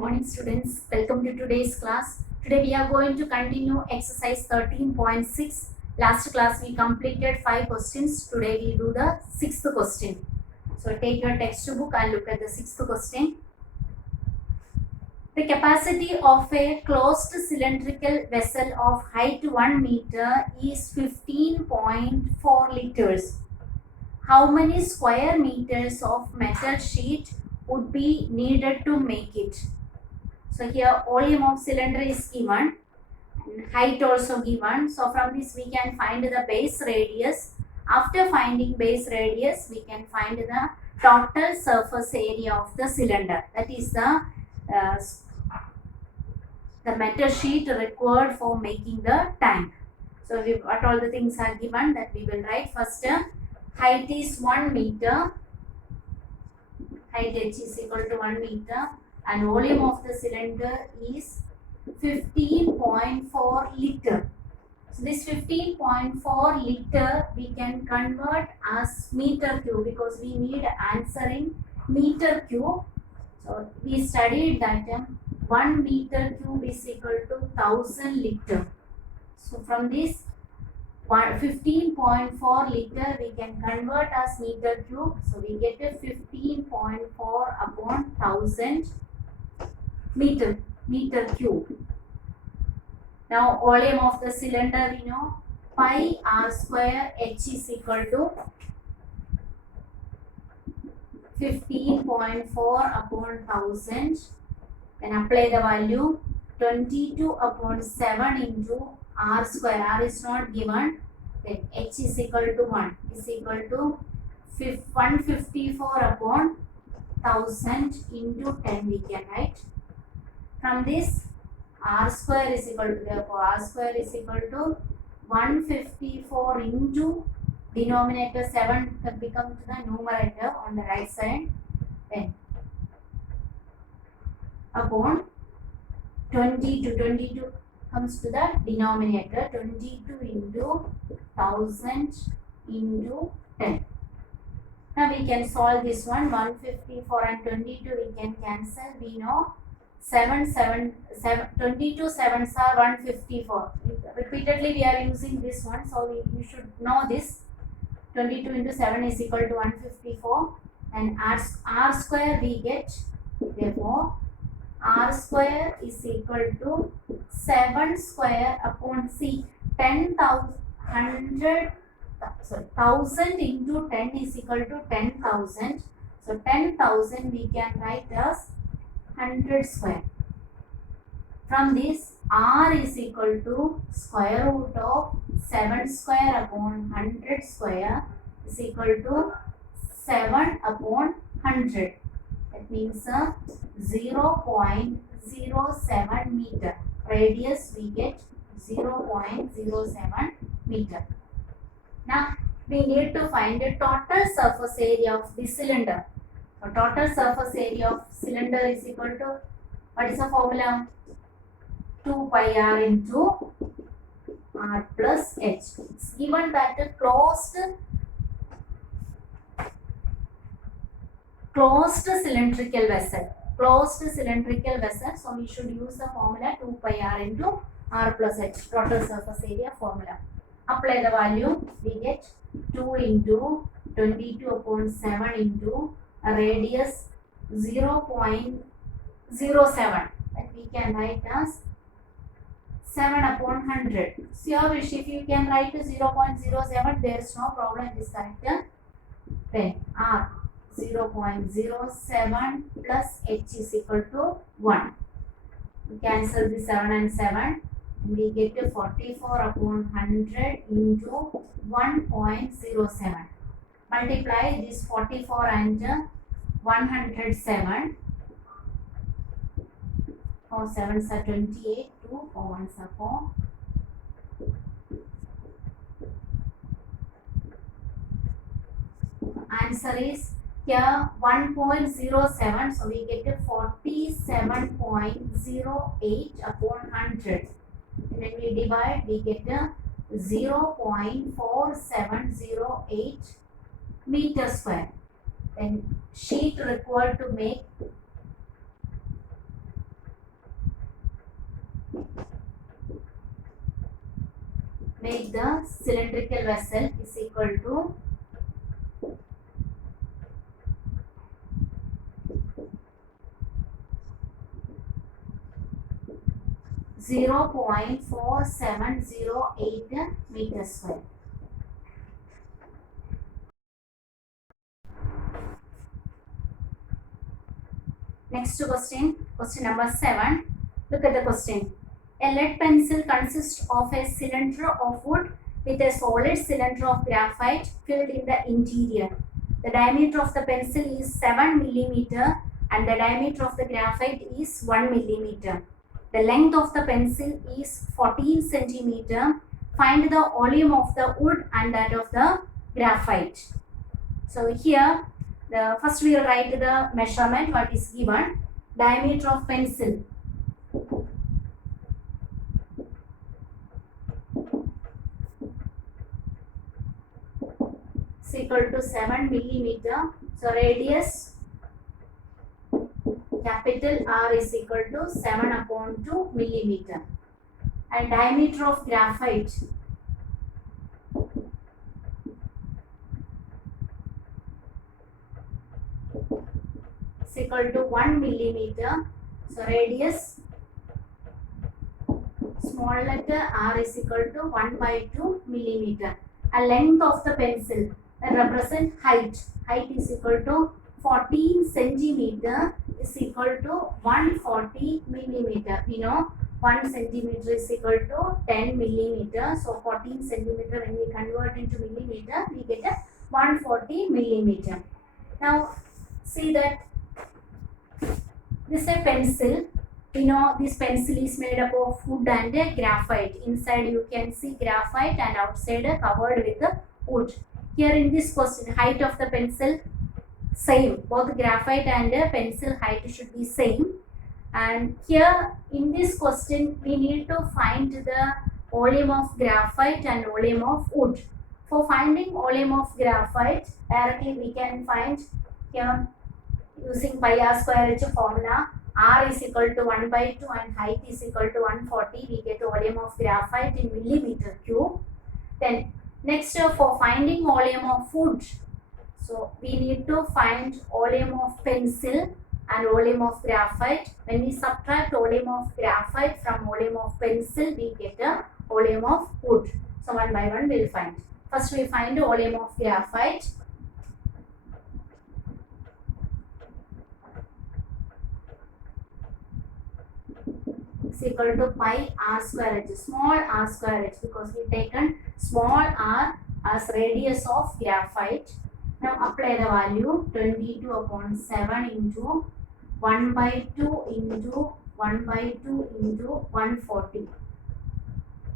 Morning students, welcome to today's class. Today we are going to continue exercise 13.6. Last class we completed 5 questions. Today we do the 6th question. So take your textbook and look at the 6th question. The capacity of a closed cylindrical vessel of height 1 meter is 15.4 liters. How many square meters of metal sheet would be needed to make it? So here volume of cylinder is given and height also given. So from this we can find the base radius. After finding base radius, we can find the total surface area of the cylinder. That is the metal sheet required for making the tank. So what all the things are given that we will write. First, height is 1 meter. Height h is equal to 1 meter. And volume of the cylinder is 15.4 liter. So this 15.4 liter we can convert as meter cube because we need answer in meter cube. So we studied that 1 meter cube is equal to 1000 liter. So from this 15.4 liter we can convert as meter cube. So we get a 15.4 upon 1000 meter cube. Now volume of the cylinder we know pi r square h is equal to 15.4 upon 1000. Then apply the value 22 upon 7 into r square. R is not given. Then h is equal to 1 is equal to 154 upon 1000 into 10 we can write. From this r square is equal to, therefore r square is equal to 154 into denominator 7 can become to the numerator on the right side, then upon 22 comes to the denominator, 22 into 1000 into 10. Now we can solve this one. 154 and 22 we can cancel. We know 22 sevens are 154. Repeatedly we are using this one, so you should know this. 22 into 7 is equal to 154, and r square we get, therefore r square is equal to 7 square upon 1000 into 10 is equal to 10,000. So 10,000 we can write as 100 square. From this r is equal to square root of 7 square upon 100 square is equal to 7 upon 100. That means 0.07 meter. Radius we get 0.07 meter. Now we need to find the total surface area of the cylinder. So total surface area of cylinder is equal to, what is the formula? 2 pi r into r plus h. It's given that a closed cylindrical vessel. So we should use the formula 2 pi r into r plus h, total surface area formula. Apply the value, we get 2 into 22 upon 7 into a radius 0.07, that we can write as 7 upon 100. It's your wish. If you can write 0.07, there is no problem, it is correct. Then r 0.07 plus h is equal to 1. We cancel the 7 and 7. And we get to 44 upon 100 into 1.07. Multiply this 44 and 107. 4 7s are 28, 2 4 1s are 4. Answer is here 1.07, so we get to 47.08 upon 100. And when we divide, we get a 0.4708 meter square. Then sheet required to make take the cylindrical vessel is equal to 0.4708 meters square. Next question, question number 7. Look at the question. A lead pencil consists of a cylinder of wood with a solid cylinder of graphite filled in the interior. The diameter of the pencil is 7 millimeter and the diameter of the graphite is 1 millimeter. The length of the pencil is 14 centimeter. Find the volume of the wood and that of the graphite. So here, first we will write the measurement what is given. Diameter of pencil is equal to 7 millimeter. So radius capital R is equal to 7/2 millimeter. And diameter of graphite is equal to 1 millimeter. So radius small letter R is equal to 1/2 millimeter. And length of the pencil represent height. Height is equal to 14 centimeter is equal to 140 millimeter. We know 1 centimeter is equal to 10 millimeter. So 14 centimeter, when we convert into millimeter, we get a 140 millimeter. Now see that this is a pencil. We know this pencil is made up of wood and graphite. Inside you can see graphite and outside covered with wood. Here in this question, height of the pencil same. Both graphite and pencil height should be same. And here in this question, we need to find the volume of graphite and volume of wood. For finding volume of graphite, directly we can find here using pi r square h formula. R is equal to 1/2 and height is equal to 140. We get volume of graphite in millimeter cube. Then next for finding volume of wood, so we need to find volume of pencil and volume of graphite. When we subtract volume of graphite from volume of pencil, we get a volume of wood. So one by one we will find. First we find the volume of graphite. Is equal to pi r square h, small r square h, because we taken small r as radius of graphite. Now apply the value 22/7 into 1/2 into 1/2 into 140.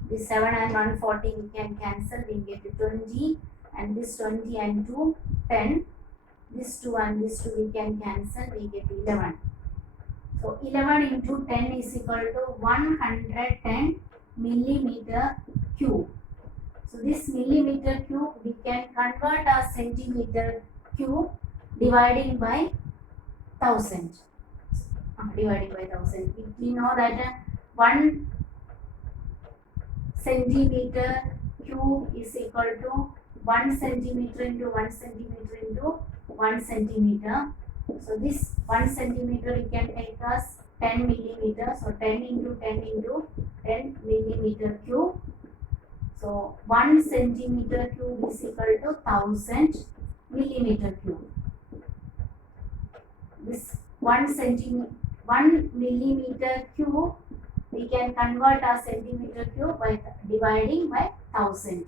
This 7 and 140 we can cancel, we get 20, and this 20 and 2 10. This 2 and this 2 we can cancel, we get 11. So 11 into 10 is equal to 110 millimeter cube. So this millimeter cube we can convert as centimeter cube dividing by 1000. Dividing by 1000. We know that 1 centimeter cube is equal to 1 centimeter into 1 centimeter into 1 centimeter. So this 1 centimeter we can take as 10 millimeter. So 10 into 10 into 10 millimeter cube. So 1 centimeter cube is equal to 1000 millimeter cube. This 1 millimeter cube we can convert as centimeter cube by dividing by 1000.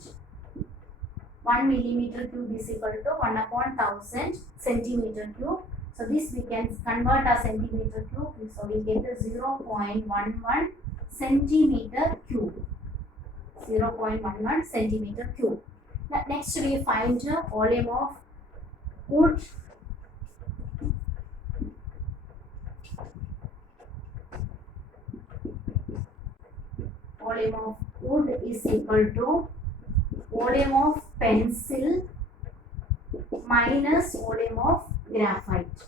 1 millimeter cube is equal to 1/1000 centimeter cube. So this we can convert as centimeter cube. So we get a 0.11 centimeter cube. 0.11 centimeter cube. Now, next we find the volume of wood. Volume of wood is equal to volume of pencil minus volume of graphite.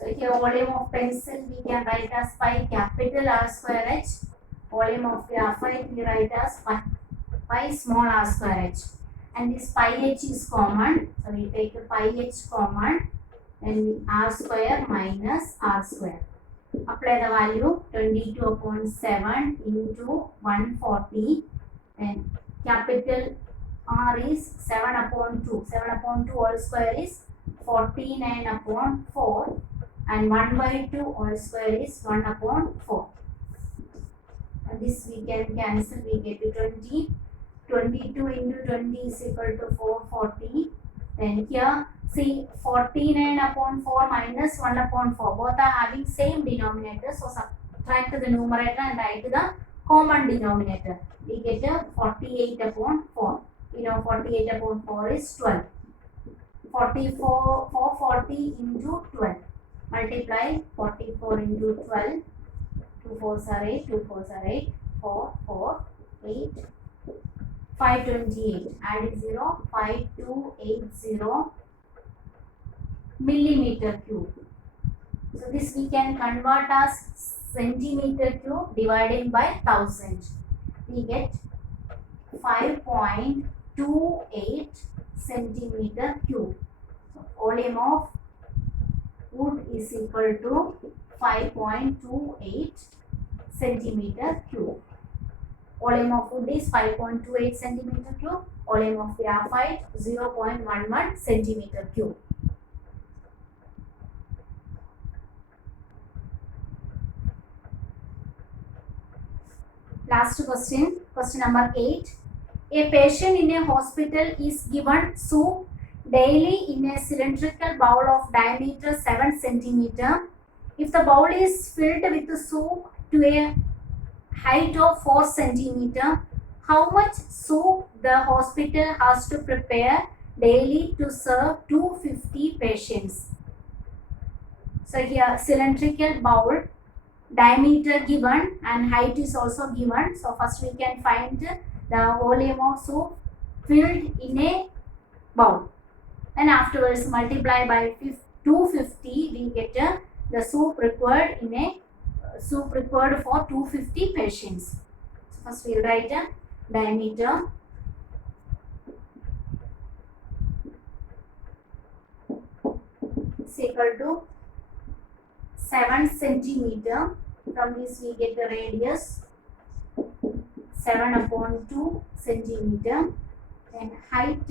So here volume of pencil we can write as pi capital R square h volume of graphite we write as pi small r square h, and this pi h is common, so we take a pi h common, then r square minus r square. Apply the value 22 upon 7 into 140, then capital R is 7 upon 2. 7 upon 2 whole square is 49 upon 4, and 1 by 2 whole square is 1 upon 4. And this we can cancel, we get to 20. 22 into 20 is equal to 440. Then here, see 49 upon 4 minus 1 upon 4. Both are having same denominator. So subtract the numerator and write the common denominator. We get a 48 upon 4. We know 48 upon 4 is 12. 440 into 12. Multiply 44 into 12. 2 4s are 8. 2 4s are 8. 4, 4, 8. 528. Add 0. 5280 millimeter cube. So this we can convert as centimeter cube divided by 1000. We get 5.28 centimeter cube. So volume of wood is equal to 5.28 centimeter cube. Volume of wood is 5.28 centimeter cube. Volume of graphite 0.11 centimeter cube. Last question, question number 8. A patient in a hospital is given soup daily in a cylindrical bowl of diameter 7 centimeter. If the bowl is filled with the soup to a height of 4 centimeter, how much soup the hospital has to prepare daily to serve 250 patients? So here cylindrical bowl, diameter given and height is also given. So first we can find the volume of soup filled in a bowl, and afterwards multiply by 250, we get the soup required in a soup required for 250 patients. So first we will write a diameter is equal to 7 centimeter. From this we get the radius 7 upon 2 centimeter, and height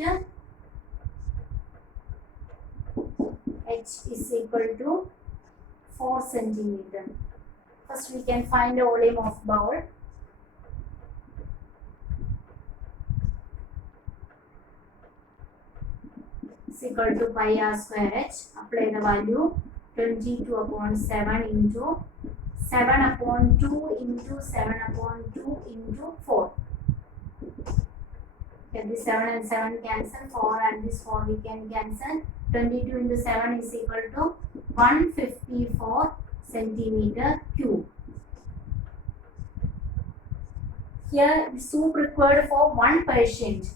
h is equal to 4 centimeter. First we can find the volume of bowl. Is equal to pi r square h. Apply the value 22 upon 7 into 7 upon 2 into 7 upon 2 into 4. Okay, this 7 and 7 cancel, 4 and this 4 we can cancel. 22 into 7 is equal to 154 centimeter cube. Here the soup required for one patient.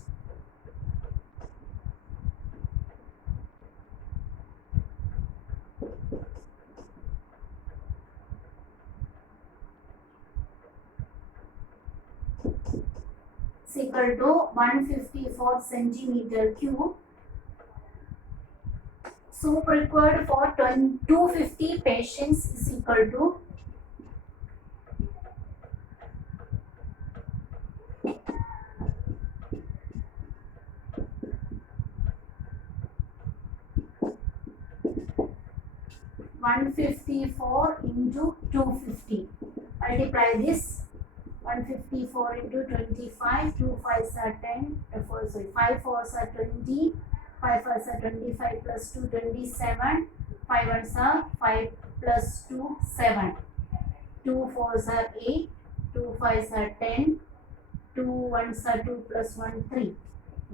Is equal to 154 centimeter cube. Soup required for 250 patients is equal to 154 into 250. Multiply this 154 into 25, 2 5s are 10, 5 4s are 20, 5 5s are 25 plus 2, 27, 5 1s are 5 plus 2, 7, 2 4s are 8, 2 5s are 10, 2 1s are 2 plus 1, 3,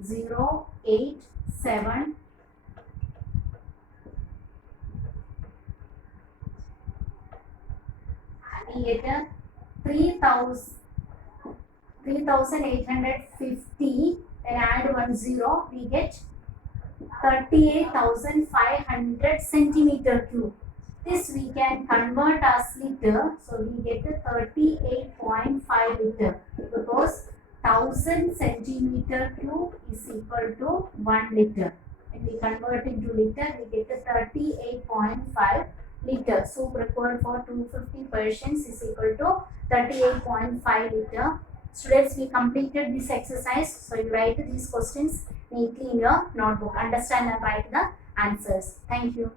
0, 8, 7, we get a 3,850, then add 1 0, we get 38,500 centimeter cube. this we can convert as liter. So we get a 38.5 liter because 1000 centimeter cube is equal to 1 liter. When we convert into liter, we get a 38.5 liter. Soup required for 250 persons is equal to 38.5 liter. Students, we completed this exercise. So you write these questions neatly in your notebook. Understand and write the answers. Thank you.